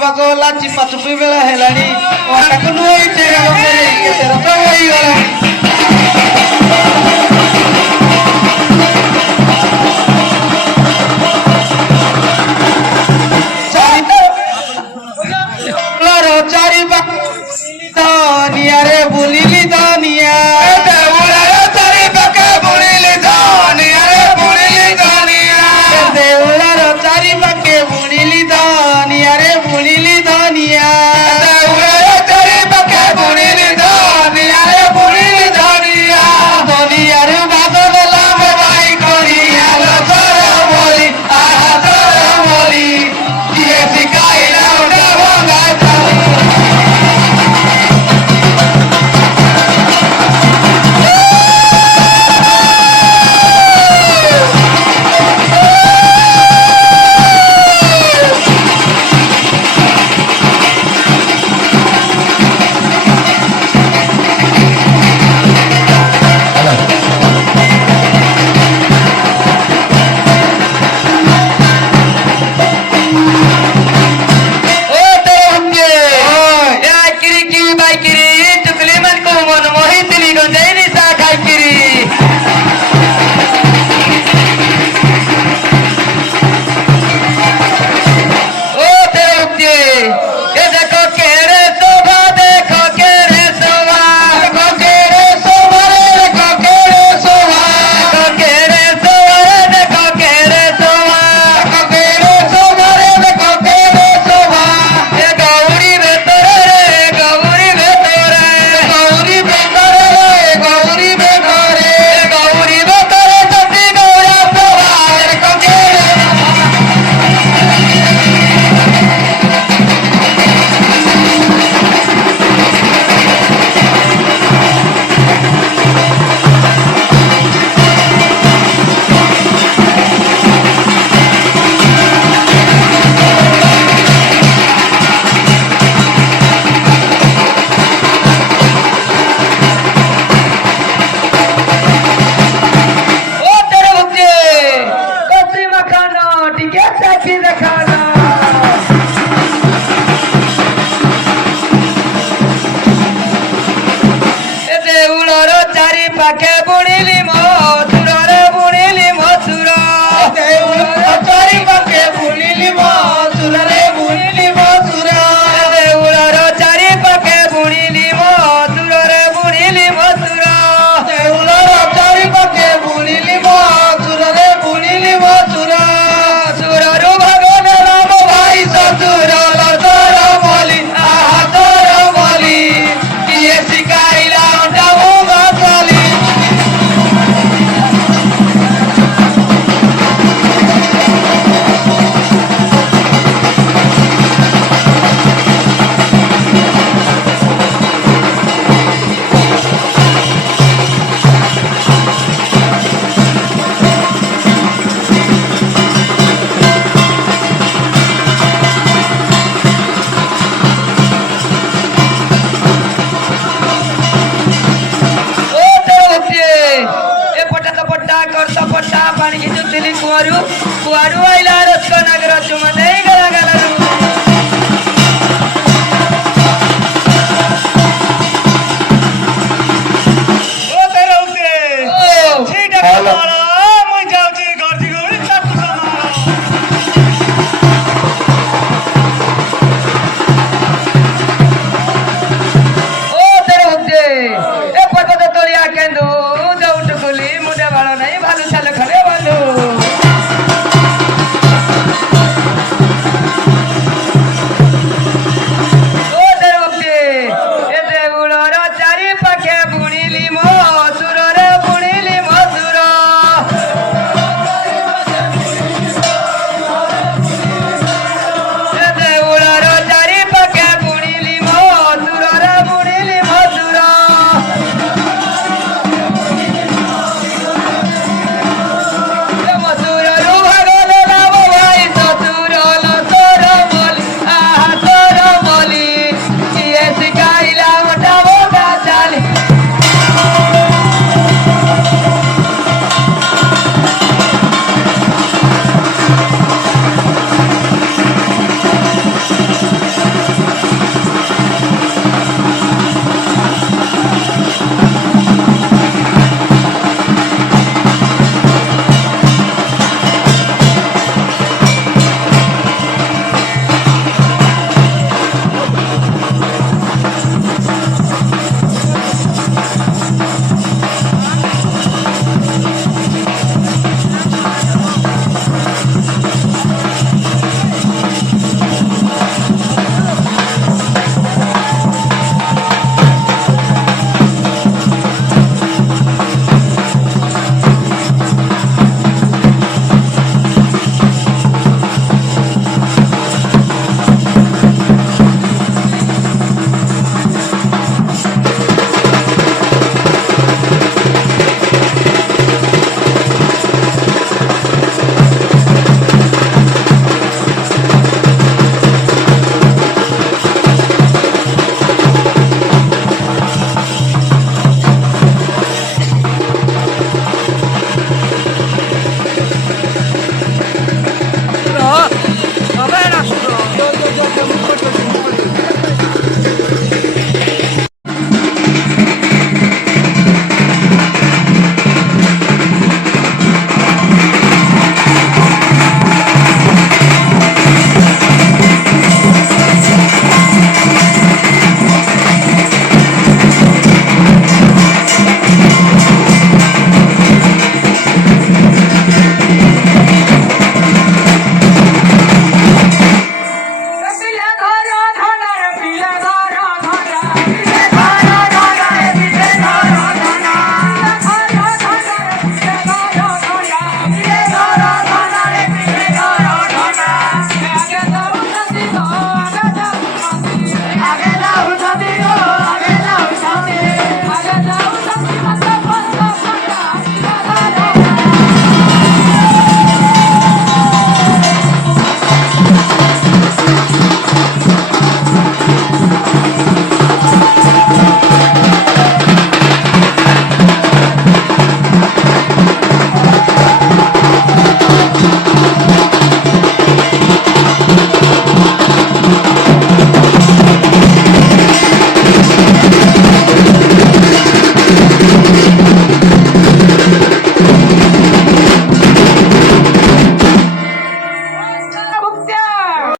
ବାଜଲା ଚିପା ଚୁପି ବେଳା ହେଲାଣି ଅଟାକୁ ନୁହେଁ କେତେ ରଥ ହେଇଗଲାଣି। ଚାରି ନିଆରେ ବୁଲିଲି ଧନିଆ ଚାରି ପାଖେ ବୁଲିଲି ଧନିଆରେ ବୁଲିଲି ଧନିଆ ଦେଉଳର ଚାରି ପାଖେ ବୁଲିଲି ଧନିଆରେ ବୁଲିଲି ଧନିଆ ଦେଉଳର ଚାରି ପାଖେ ବୁଲିଲି ଧନିଆରେ ବୁଲିଲି ଧନିଆ ଧନିଆରୁ ବାଦ ଦେଲା ମୋ ଭାଇ କରି ଆଲୋଚର ବୋଲି ଆହାଚର ବୋଲି କିଏ ଶିଖାଇଲା ଗୋଟେ ଭଙ୍ଗା पाखे बुणिली मथुर बुणिली मथुर चारि पाखे बुणिली मथुर रे बुणिली मथुर देउळर चारि पाखे बुणिली मथुर रे बुणिली मथुर देउळर चारि पाखे बुणिली मथुर रे बुणिली मथुर सुररु भगवान राम भाई ससुर लतर बोली आहा तर बोली किए शिकाइला डाऊ गाली पानी खिचुली कुआरू कुआरू आइला रस्क नगर चुमा नहीं गला गला ओ तेरे उसे ठीक है मारा मैं जाऊ छी घर दी गोली चाकू समारा ओ तेरे उसे ए पर्वत तोलिया केंदू जाऊ टुकुली मुंडे वाला नहीं भालू चल खड़े वालू ओ देवके ए देउळर चारि पाखे